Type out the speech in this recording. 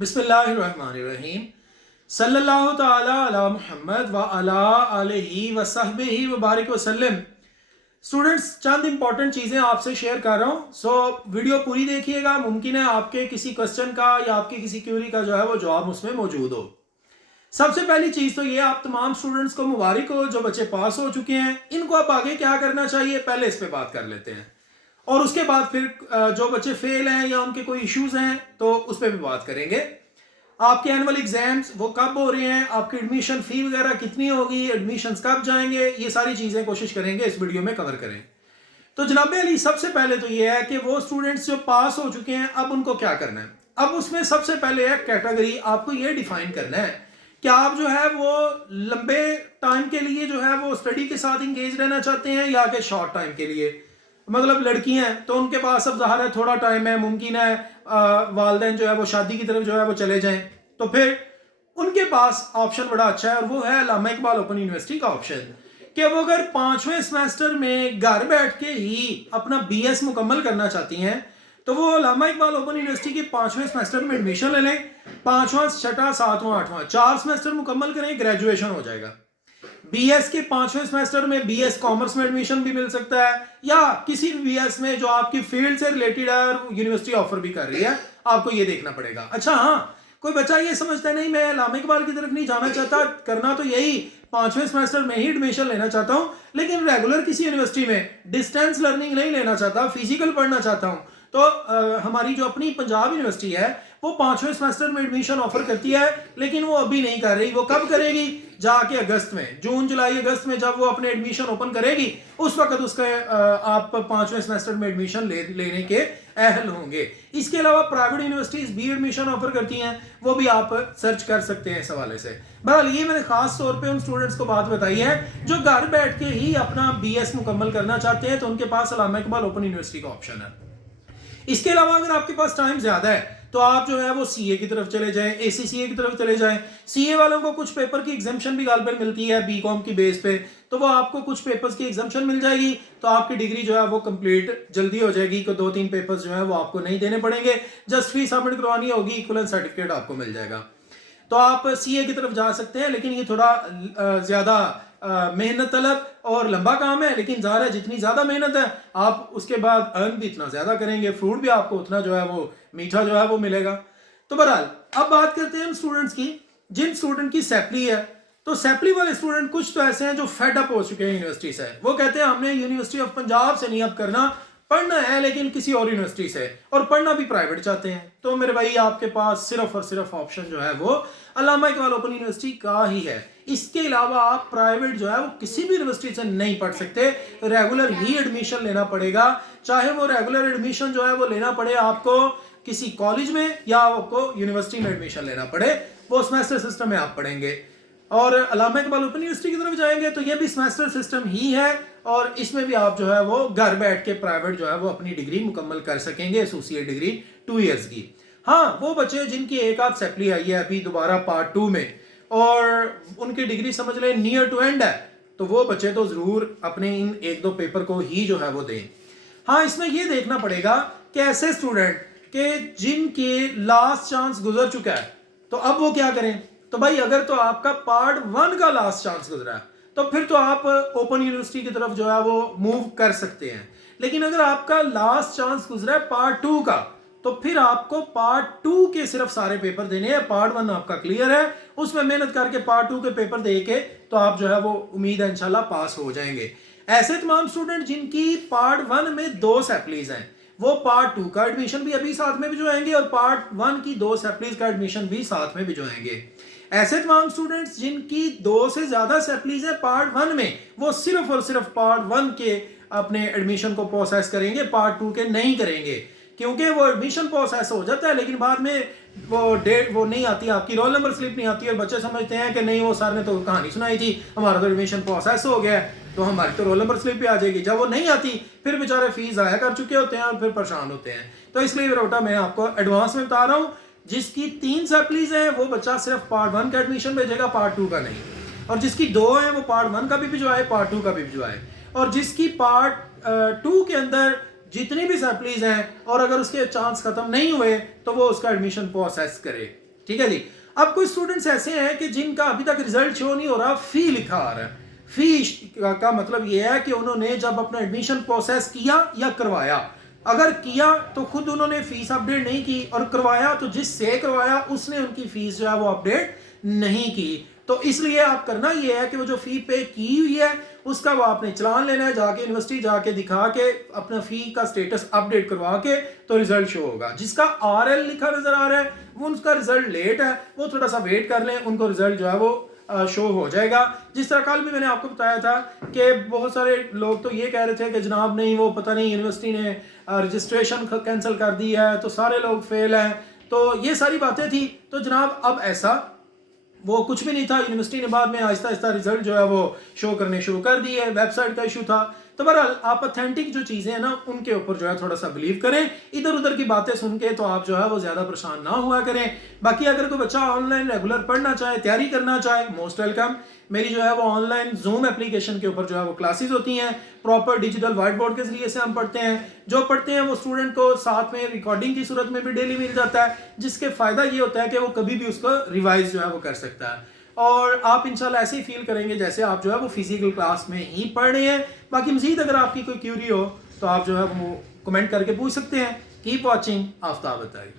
बिस्मिल्लाहिर्रहमानिर्रहीम सल्लल्लाहु ताला अला मुहम्मद व अला आलिहि व सहबिहि व बारिक वसल्लम। स्टूडेंट्स, चंद इंपॉर्टेंट चीज़ें आपसे शेयर कर रहा हूँ। सो वीडियो पूरी देखिएगा। मुमकिन है आपके किसी क्वेश्चन का या आपकी किसी क्यूरी का जो है वो जवाब उसमें मौजूद हो। सबसे पहली चीज़ तो ये, आप तमाम स्टूडेंट्स को मुबारक हो जो बच्चे पास हो चुके हैं। इनको अब आगे क्या करना चाहिए, पहले इस पर बात कर लेते हैं और उसके बाद फिर जो बच्चे फेल हैं या उनके कोई इश्यूज हैं तो उस पर भी बात करेंगे। आपके एनुअल एग्जाम्स वो कब हो रहे हैं, आपकी एडमिशन फी वगैरह कितनी होगी, एडमिशन कब जाएंगे, ये सारी चीज़ें कोशिश करेंगे इस वीडियो में कवर करें। तो जनाब अली, सबसे पहले तो ये है कि वो स्टूडेंट्स जो पास हो चुके हैं अब उनको क्या करना है। अब उसमें सबसे पहले है कैटेगरी। आपको ये डिफाइन करना है कि आप जो है वो लंबे टाइम के लिए जो है वो स्टडी के साथ इंगेज रहना चाहते हैं या कि शॉर्ट टाइम के लिए। मतलब लड़कियां हैं तो उनके पास अब ज़ाहिर है थोड़ा टाइम है, मुमकिन है वालदैन जो है वो शादी की तरफ जो है वो चले जाएं, तो फिर उनके पास ऑप्शन बड़ा अच्छा है और वो है अल्लामा इकबाल ओपन यूनिवर्सिटी का ऑप्शन कि वो अगर 5वें सेमेस्टर में घर बैठ के ही अपना बीएस मुकम्मल करना चाहती हैं तो वो अल्लामा इकबाल ओपन यूनिवर्सिटी के 5वें सेमेस्टर में एडमिशन ले लें। 5वां, 6वां, 7वां, 8वां 4 सेमेस्टर मुकम्मल करें, ग्रेजुएशन हो जाएगा। बीएस के 5वें सेमेस्टर में बीएस कॉमर्स में एडमिशन भी मिल सकता है या किसी भी बीएस में जो आपकी फील्ड से रिलेटेड है और यूनिवर्सिटी ऑफर भी कर रही है, आपको ये देखना पड़ेगा। अच्छा हाँ, कोई बच्चा ये समझता नहीं मैं अल्लामा इकबाल की तरफ नहीं जाना चाहता, करना तो यही 5वें सेमेस्टर में ही एडमिशन लेना चाहता हूँ, लेकिन रेगुलर किसी यूनिवर्सिटी में डिस्टेंस लर्निंग नहीं लेना चाहता, फिजिकल पढ़ना चाहता हूँ, तो हमारी जो अपनी पंजाब यूनिवर्सिटी है वो 5वें सेमेस्टर में एडमिशन ऑफर करती है, लेकिन वो अभी नहीं कर रही। वो कब करेगी, जाके अगस्त में, जून जुलाई अगस्त में जब वो अपने एडमिशन ओपन करेगी उस वक्त उसके आप 5वें सेमेस्टर में एडमिशन लेने के अहल होंगे। इसके अलावा प्राइवेट यूनिवर्सिटीज भी एडमिशन ऑफर करती हैं, वो भी आप सर्च कर सकते हैं इस हवाले से। बहरहाल ये मैंने खास तौर पे उन स्टूडेंट्स को बात बताई है जो घर बैठ के ही अपना बीएस मुकम्मल करना चाहते हैं, तो उनके पास अल्लामा इकबाल ओपन यूनिवर्सिटी का ऑप्शन है। इसके अलावा अगर आपके पास टाइम ज्यादा है तो आप जो है वो सीए की तरफ चले जाएं, एसीसीए की तरफ चले जाएं। सीए वालों को कुछ पेपर की एग्जाम्शन भी गालबन मिलती है बीकॉम की बेस पे, तो वो आपको कुछ पेपर्स की एग्जाम्शन मिल जाएगी, तो आपकी डिग्री जो है वो कंप्लीट जल्दी हो जाएगी। को 2-3 पेपर्स जो है वो आपको नहीं देने पड़ेंगे, जस्ट फीस सबमिट करवानी होगी, इक्विवेलेंट सर्टिफिकेट आपको मिल जाएगा। तो आप सीए की तरफ जा सकते हैं, लेकिन ये थोड़ा ज्यादा मेहनत तलब और लंबा काम है, लेकिन ज़ाहिर है जितनी ज़्यादा मेहनत है आप उसके बाद अर्न भी इतना ज़्यादा करेंगे, फ्रूट भी आपको उतना जो है वो मीठा जो है वो मिलेगा। तो बहरहाल अब बात करते हैं स्टूडेंट्स की, जिन स्टूडेंट की सैपली है। तो सैपली वाले स्टूडेंट कुछ तो ऐसे हैं जो फेड अप हो चुके हैं यूनिवर्सिटी से। वो कहते हैं हमने यूनिवर्सिटी ऑफ पंजाब से नहीं अब करना, पढ़ना है लेकिन किसी और यूनिवर्सिटी से, और पढ़ना भी प्राइवेट चाहते हैं। तो मेरे भाई आपके पास सिर्फ और सिर्फ ऑप्शन जो है वो अल्लामा इकबाल ओपन यूनिवर्सिटी का ही है। इसके अलावा आप प्राइवेट जो है वो किसी भी यूनिवर्सिटी से नहीं पढ़ सकते, रेगुलर ही एडमिशन लेना पड़ेगा। चाहे वो रेगुलर एडमिशन जो है वो लेना पड़े आपको किसी कॉलेज में या आपको यूनिवर्सिटी में एडमिशन लेना पड़े, वो सेमेस्टर सिस्टम में आप पढ़ेंगे। और अल्लामा इकबाल ओपन यूनिवर्सिटी की तरफ जाएंगे तो ये भी सेमेस्टर सिस्टम ही है, और इसमें भी आप जो है वो घर बैठ के प्राइवेट जो है वो अपनी डिग्री मुकम्मल कर सकेंगे, एसोसिएट डिग्री 2 इयर्स की। हाँ, वो बच्चे जिनकी एक आध सैपली आई है अभी दोबारा पार्ट 2 में और उनकी डिग्री समझ लें नियर टू एंड है, तो वो बच्चे तो जरूर अपने इन 1-2 पेपर को ही जो है वो दें। हाँ, इसमें ये देखना पड़ेगा कि ऐसे स्टूडेंट के जिनके लास्ट चांस गुजर चुका है तो अब वो क्या करें। तो भाई अगर तो आपका पार्ट 1 का लास्ट चांस गुजरा है तो फिर तो आप ओपन यूनिवर्सिटी की तरफ जो है वो मूव कर सकते हैं, लेकिन अगर आपका लास्ट चांस गुजरा है पार्ट 2 का तो फिर आपको पार्ट 2 के सिर्फ सारे पेपर देने हैं। पार्ट 1 आपका क्लियर है, उसमें मेहनत करके पार्ट 2 के पेपर दे के तो आप जो है वो उम्मीद है इंशाल्लाह पास हो जाएंगे। ऐसे तमाम स्टूडेंट जिनकी पार्ट 1 में 2 सैपलीज हैं वो पार्ट 2 का एडमिशन भी अभी साथ में भिजवाएंगे और पार्ट 1 की 2 सैपलीज का एडमिशन भी साथ में भिजवाएंगे। ऐसे तमाम स्टूडेंट्स जिनकी 2 से ज्यादा सैपलीज है पार्ट 1 में, वो सिर्फ और सिर्फ पार्ट 1 के अपने एडमिशन को प्रोसेस करेंगे, पार्ट 2 के नहीं करेंगे, क्योंकि वो एडमिशन प्रोसेस हो जाता है लेकिन बाद में वो डेट वो नहीं आती, आपकी रोल नंबर स्लिप नहीं आती और बच्चे समझते हैं कि नहीं वो सर ने तो कहानी सुनाई थी, हमारा तो एडमिशन प्रोसेस हो गया तो हमारी तो रोल नंबर स्लिप भी आ जाएगी। जब वो नहीं आती फिर बेचारे फीस ज़ाया कर चुके होते हैं और फिर परेशान होते हैं। तो इसलिए बेटा मैं आपको एडवांस में बता रहा हूँ, जिसकी 3 सैपलीज है वो बच्चा सिर्फ पार्ट 1 का एडमिशन भेजेगा, पार्ट 2 का नहीं, और जिसकी 2 है वो पार्ट 1 का भी भिजवाए, पार्ट 2 का भी भिजवाए, और जिसकी पार्ट 2 के अंदर जितनी भी सैपलीज हैं और अगर उसके चांस खत्म नहीं हुए तो वो उसका एडमिशन प्रोसेस करे। ठीक है जी। अब कुछ स्टूडेंट्स ऐसे हैं कि जिनका अभी तक रिजल्ट शो नहीं हो रहा, फी लिखा आ रहा है। फी का मतलब ये है कि उन्होंने जब अपना एडमिशन प्रोसेस किया या करवाया, अगर किया तो खुद उन्होंने फीस अपडेट नहीं की, और करवाया तो जिससे करवाया उसने उनकी फीस जो है वो अपडेट नहीं की। तो इसलिए आप करना ये है कि वो जो फी पे की हुई है उसका वो आपने चलान लेना है, जाके यूनिवर्सिटी जाके दिखा के अपना फी का स्टेटस अपडेट करवा के तो रिजल्ट शो होगा। जिसका RL लिखा नजर आ रहा है वो उनका रिजल्ट लेट है, वो थोड़ा सा वेट कर लें, उनको रिजल्ट जो है वो शो हो जाएगा। जिस तरह कल भी मैंने आपको बताया था कि बहुत सारे लोग तो ये कह रहे थे कि जनाब नहीं वो पता नहीं यूनिवर्सिटी ने रजिस्ट्रेशन कैंसिल कर दी है तो सारे लोग फेल हैं, तो ये सारी बातें थी। तो जनाब अब ऐसा वो कुछ भी नहीं था, यूनिवर्सिटी ने बाद में आहिस्ता आहिस्ता रिजल्ट जो है वो शो करने शुरू कर दिए, वेबसाइट का इशू था। तो बहरहाल आप ऑथेंटिक जो चीज़ें हैं ना उनके ऊपर जो है थोड़ा सा बिलीव करें, इधर उधर की बातें सुन के तो आप जो है वो ज़्यादा परेशान ना हुआ करें। बाकी अगर कोई बच्चा ऑनलाइन रेगुलर पढ़ना चाहे, तैयारी करना चाहे, मोस्ट वेलकम। मेरी जो है वो ऑनलाइन जूम एप्लीकेशन के ऊपर जो है वो क्लासेस होती हैं, प्रॉपर डिजिटल व्हाइट बोर्ड के जरिए से हम पढ़ते हैं। जो पढ़ते हैं वो स्टूडेंट को साथ में रिकॉर्डिंग की सूरत में भी डेली मिल जाता है, जिसके फ़ायदा ये होता है कि वो कभी भी उसको रिवाइज जो है वो कर सकता है। और आप इंशाल्लाह ऐसे ही फील करेंगे जैसे आप जो है वो फिजिकल क्लास में ही पढ़ रहे हैं। बाकी मजीद अगर आपकी कोई क्यूरी हो तो आप जो है वो कमेंट करके पूछ सकते हैं। कीप वॉचिंग आफ्ताब बताई।